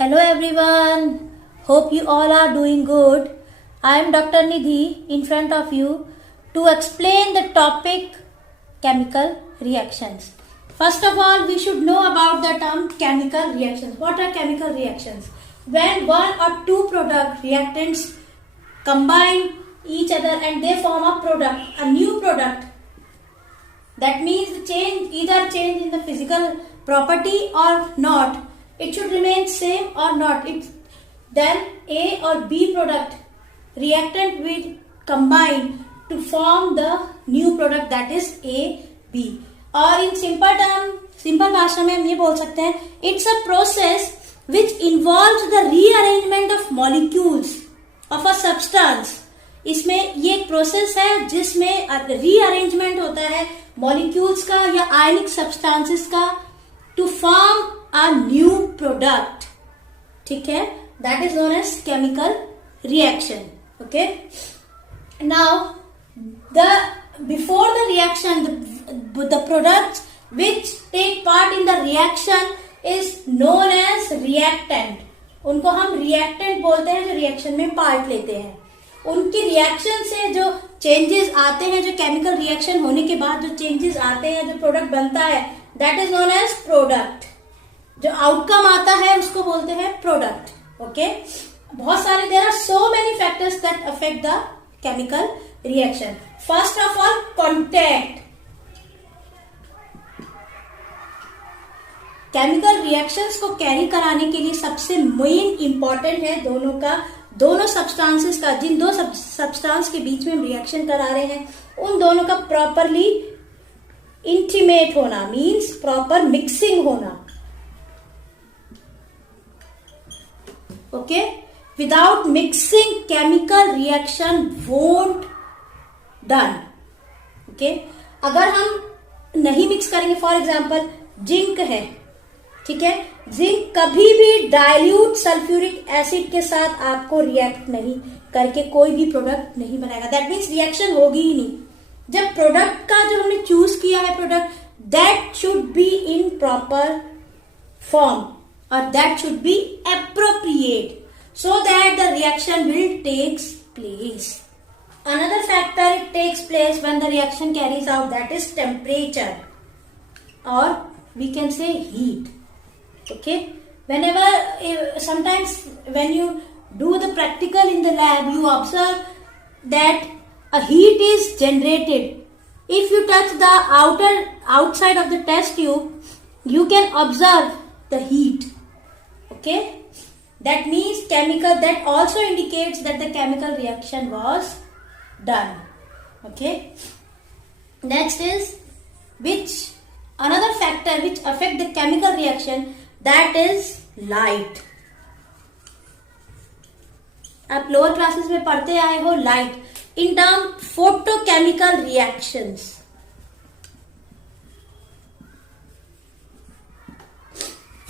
Hello everyone. Hope you all are doing good. I am Dr. Nidhi in front of you to explain the topic chemical reactions. First of all, we should know about the term chemical reactions. What are chemical reactions? When one or two product reactants combine each other and they form a product, a new product. That means the change, either change in the physical property or not. It should remain same or not. Then A or B product reactant will combine to form the new product, that is A, B. और in simple भाषा में हम ये बोल सकते हैं, it's a process which involves the rearrangement of molecules of a substance. इसमें ये एक प्रोसेस है जिसमें रीअरेंजमेंट होता है मॉलिक्यूल्स का या आयनिक सब्सटेंसेस का to form a new product. ठीक है, that is known as chemical reaction. Okay, now before the reaction the products which take part in the reaction is known as reactant. उनको हम reactant बोलते हैं जो reaction में part लेते हैं. उनकी रिएक्शन से जो चेंजेस आते हैं, जो केमिकल रिएक्शन होने के बाद जो चेंजेस आते हैं, जो प्रोडक्ट बनता है, that is known as product. जो आउटकम आता है उसको बोलते हैं प्रोडक्ट. ओके, बहुत सारे there are so many factors that affect the chemical reaction. First of all, contact. Chemical reactions को कैरी कराने के लिए सबसे मेन इंपॉर्टेंट है दोनों सब्सटेंसेस का, जिन दो सब्सटेंस के बीच में हम रिएक्शन करा रहे हैं उन दोनों का प्रॉपरली इंटीमेट होना, मींस प्रॉपर मिक्सिंग होना. Okay, without mixing chemical reaction won't done. Okay, अगर हम नहीं मिक्स करेंगे, फॉर एग्जांपल जिंक है, ठीक है, जिंक कभी भी डाइल्यूट सल्फ्यूरिक एसिड के साथ आपको रिएक्ट नहीं करके कोई भी प्रोडक्ट नहीं बनाएगा. दैट मीन्स रिएक्शन होगी ही नहीं. जब प्रोडक्ट का जो हमने चूज किया है product, that should be in proper form और that should be appropriate so that the reaction will takes place. Another factor it takes place when the reaction carries out, that is temperature और we can say heat. Okay, sometimes when you do the practical in the lab, you observe that a heat is generated. If you touch the outside of the test tube, you can observe the heat. Okay, that means that also indicates that the chemical reaction was done. Okay, next is another factor which affect the chemical reaction, that is light. आप lower classes में पढ़ते आए हो light in term photochemical reactions.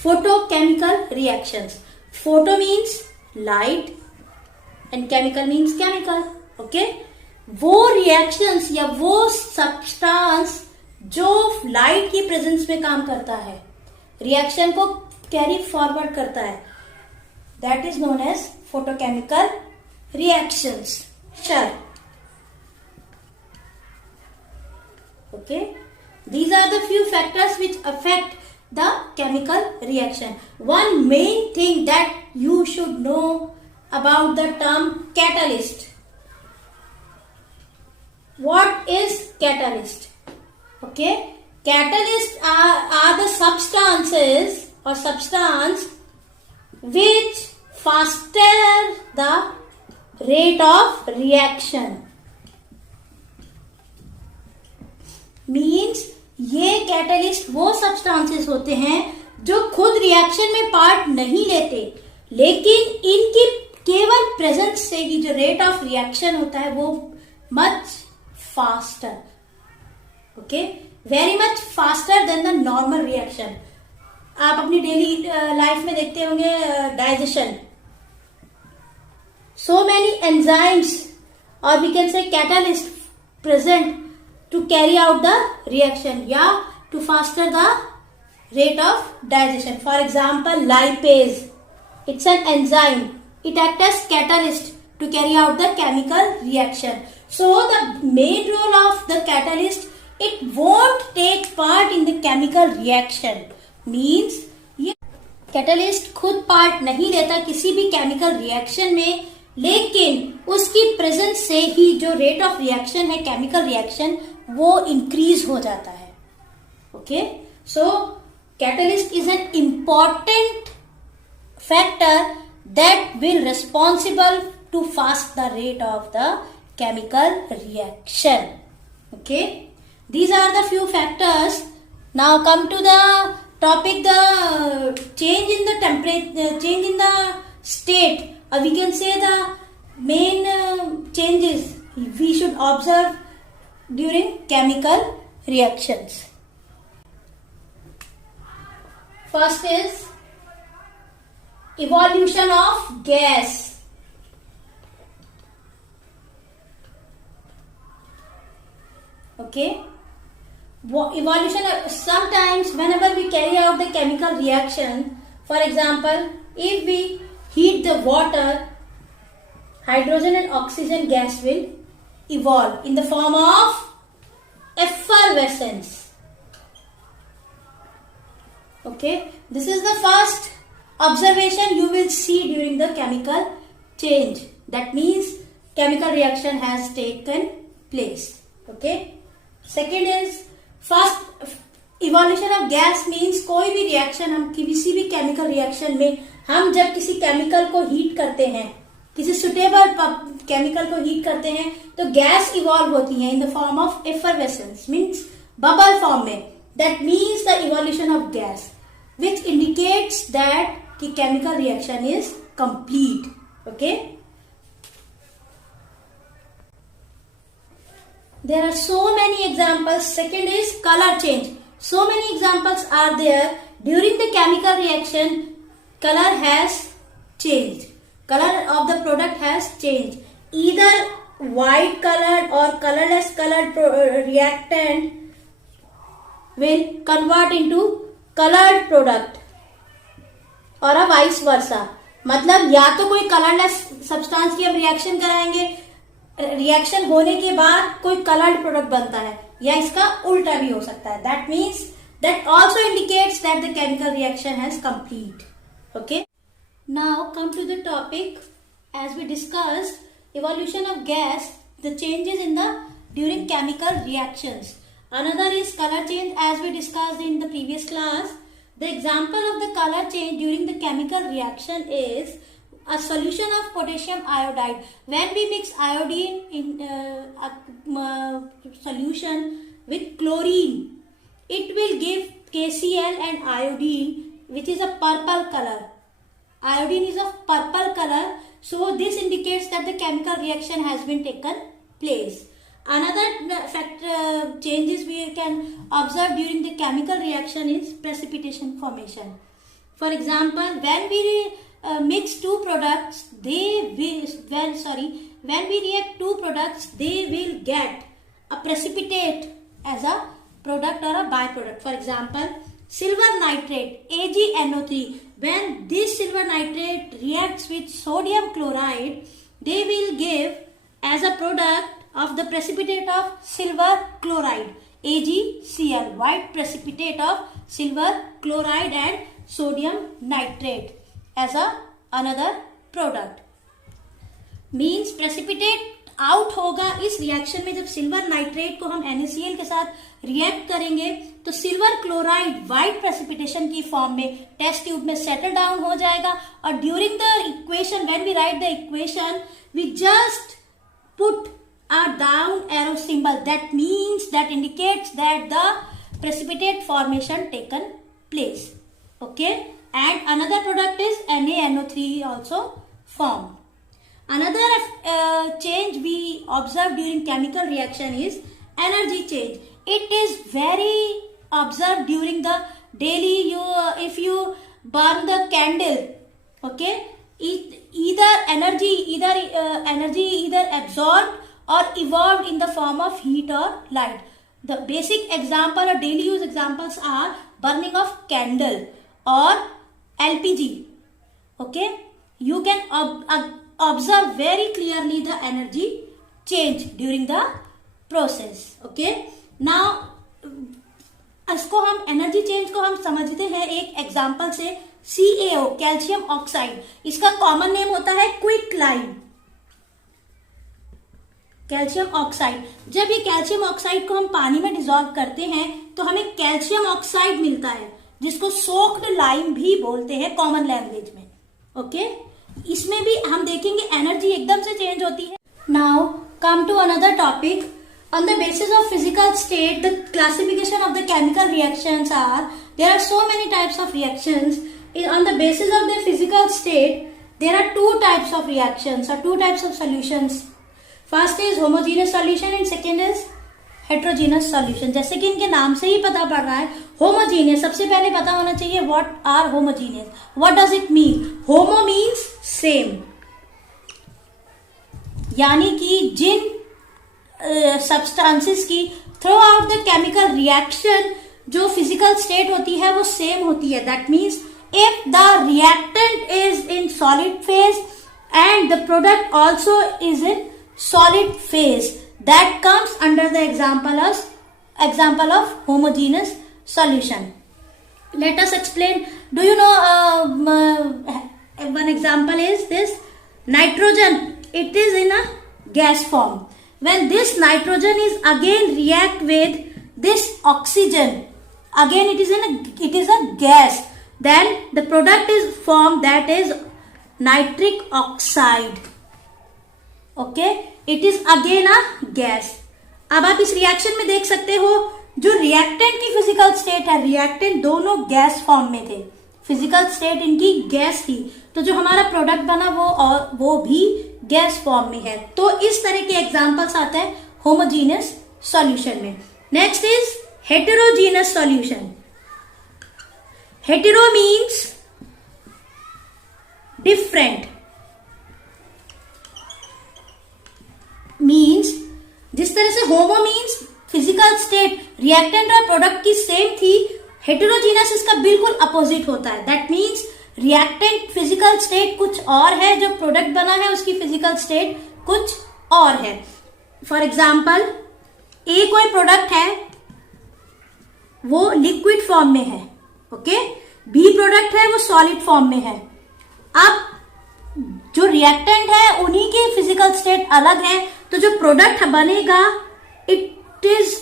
Photochemical reactions, photo means light and chemical means chemical. Okay, वो reactions या वो substance जो light की प्रेजेंस में काम करता है, रिएक्शन को कैरी फॉरवर्ड करता है, that is known as photochemical reactions. चल, okay, these are the few factors which affect the chemical reaction. One main thing that you should know about the term catalyst. What is catalyst? Okay, catalysts are the substances or substance which faster the rate of reaction. Means ये catalyst वो substances होते हैं जो खुद reaction में part नहीं लेते, लेकिन इनकी केवल presence से ही जो rate of reaction होता है वो much faster. Okay, very much faster than the normal reaction. आप अपनी डेली लाइफ में देखते होंगे डाइजेशन, सो मेनी एंजाइम्स और we can say catalyst present to carry out the reaction या to faster the rate of digestion. For example, lipase. It's an enzyme. It acts as catalyst to carry out the chemical reaction. So the main role of the catalyst, it won't take part in the chemical reaction. Means ये catalyst खुद part नहीं लेता किसी भी chemical reaction में, लेकिन उसकी presence से ही जो रेट ऑफ रिएक्शन है केमिकल रिएक्शन वो इंक्रीज हो जाता है. Okay, so catalyst is an important factor that will responsible to fast the rate of the chemical reaction. Okay, these are the few factors. Now come to the topic, the change in the temperature, change in the state, we can say the main changes we should observe during chemical reactions. First is evolution of gas. Okay, evolution, sometimes whenever we carry out the chemical reaction, for example, if we heat the water, hydrogen and oxygen gas will evolve in the form of effervescence. Okay, this is the first observation you will see during the chemical change. That means chemical reaction has taken place. Okay, second is first evolution of gas means कोई भी reaction, हम किसी भी chemical reaction में हम जब किसी chemical को हीट करते हैं, किसी सुटेबल केमिकल को हीट करते हैं, तो गैस इवॉल्व होती है in the form of effervescence, means bubble form में. That means the evolution of gas which indicates that the chemical reaction is complete. Okay, there are so many examples. Second is color change. So many examples are there. During the chemical reaction, color has changed. Color of the product has changed. Either white colored or colorless colored reactant will convert into coloured product और vice versa. मतलब या तो कोई colourless substance की हम reaction कराएंगे, reaction होने के बाद कोई कलर्ड प्रोडक्ट बनता है, या इसका उल्टा भी हो सकता है. That means that also indicates that the chemical reaction has complete. Okay, now come to the topic as we discussed evolution of gas, the changes in the during chemical reactions. Another is color change, as we discussed in the previous class. The example of the color change during the chemical reaction is a solution of potassium iodide. When we mix iodine in a solution with chlorine, it will give KCl and iodine, which is a purple color. Iodine is of purple color, so this indicates that the chemical reaction has been taken place. Another changes we can observe during the chemical reaction is precipitation formation. For example, when we mix two products, when we react two products, they will get a precipitate as a product or a byproduct. For example, silver nitrate, AgNO3. When this silver nitrate reacts with sodium chloride, they will give as a product of the precipitate of silver chloride, AgCl, white precipitate of silver chloride and sodium nitrate as another product. Means precipitate out होगा इस reaction में. जब silver nitrate को हम NaCl के साथ react करेंगे तो सिल्वर क्लोराइड व्हाइट प्रेसिपिटेशन की फॉर्म में टेस्ट ट्यूब में सेटल डाउन हो जाएगा. और during the equation, when we write the equation, we just put a down arrow symbol. That means, that indicates that the precipitate formation taken place. Okay, and another product is NaNO3 also formed. Another change we observe during chemical reaction is energy change. It is very observed during the daily, if you burn the candle, okay, either energy either absorbed or evolved in the form of heat or light. The basic example or daily use examples are burning of candle or LPG. Okay, you can observe very clearly the energy change during the process. Okay, now इसको हम energy change को हम समझते हैं एक example से. CaO calcium oxide, इसका common name होता है क्विक लाइम. कैल्शियम ऑक्साइड, जब ये कैल्शियम ऑक्साइड को हम पानी में डिसॉल्व करते हैं तो हमें कैल्शियम ऑक्साइड मिलता है, जिसको सोक्ड लाइम भी बोलते हैं कॉमन लैंग्वेज में. ओके, इसमें भी हम देखेंगे एनर्जी एकदम से चेंज होती है. Now come to another topic. On the basis of physical state, the classification of the chemical reactions are, there are so many types of reactions. On the basis of the physical state, there are two types of reactions or two types of solutions. First is homogeneous solution and second is heterogeneous solution. जैसे कि इनके नाम से ही पता पड़ रहा है, homogeneous, सबसे पहले पता होना चाहिए what are homogeneous. What does it mean? Homo means same, यानी कि जिन सब्सटेंसेस की through out the chemical reaction जो फिजिकल स्टेट होती है वो सेम होती है. That means if the reactant is in solid phase and the product also is in solid phase, that comes under the example of homogeneous solution. Let us explain. Do you know one example is this nitrogen. It is in a gas form. When this nitrogen is again react with this oxygen, again it is a gas, then the product is formed, that is nitric oxide. Okay, it is again a gas. अब आप इस reaction में देख सकते हो जो reactant की physical state है, रिएक्टेंट दोनों गैस फॉर्म में थे, फिजिकल स्टेट इनकी गैस थी, तो जो हमारा प्रोडक्ट बना वो भी गैस फॉर्म में है. तो इस तरह के एग्जांपल्स आते हैं होमोजीनियस सॉल्यूशन में. Next is heterogeneous solution. Hetero means different, means जिस तरह से होमो मीन्स फिजिकल स्टेट रिएक्टेंट और प्रोडक्ट की सेम थी, हेटेरोजीनियस इसका बिल्कुल अपोजिट होता है. That means reactant physical state कुछ और है, जो प्रोडक्ट बना है उसकी फिजिकल स्टेट कुछ और है. फॉर एग्जाम्पल, ए कोई प्रोडक्ट है वो लिक्विड फॉर्म में है. ओके, बी प्रोडक्ट है वो सॉलिड फॉर्म में है. अब जो रिएक्टेंट है उन्हीं की फिजिकल स्टेट अलग है, तो जो प्रोडक्ट बनेगा it is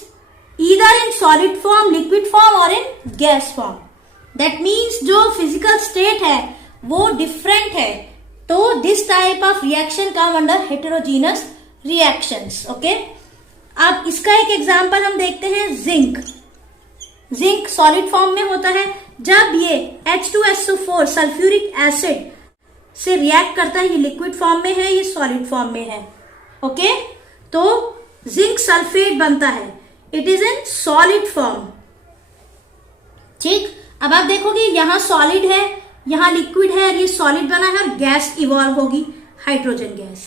either in solid form, liquid form और in gas form. That means जो फिजिकल स्टेट है वो डिफरेंट है, तो this type of reaction come under heterogeneous reactions. Okay, अब इसका एक एग्जांपल हम देखते हैं. जिंक. जिंक सॉलिड फॉर्म में होता है. जब ये H2SO4 सल्फ्यूरिक एसिड से रिएक्ट करता है, ये लिक्विड फॉर्म में है, ये सॉलिड फॉर्म में है. ओके, तो जिंक सल्फेट बनता है, it is in solid form. ठीक, अब आप देखोगे यहां सॉलिड है, यहां लिक्विड है, ये सॉलिड बना है और गैस इवॉल्व होगी, हाइड्रोजन गैस.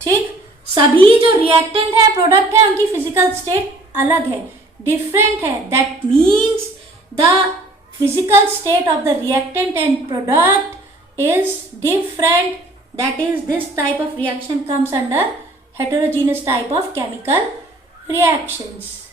ठीक, सभी जो रिएक्टेंट है, प्रोडक्ट है, उनकी फिजिकल स्टेट अलग है, डिफरेंट है. That means the physical state of the reactant and product is different. That is this type of reaction comes under heterogeneous type of chemical reactions.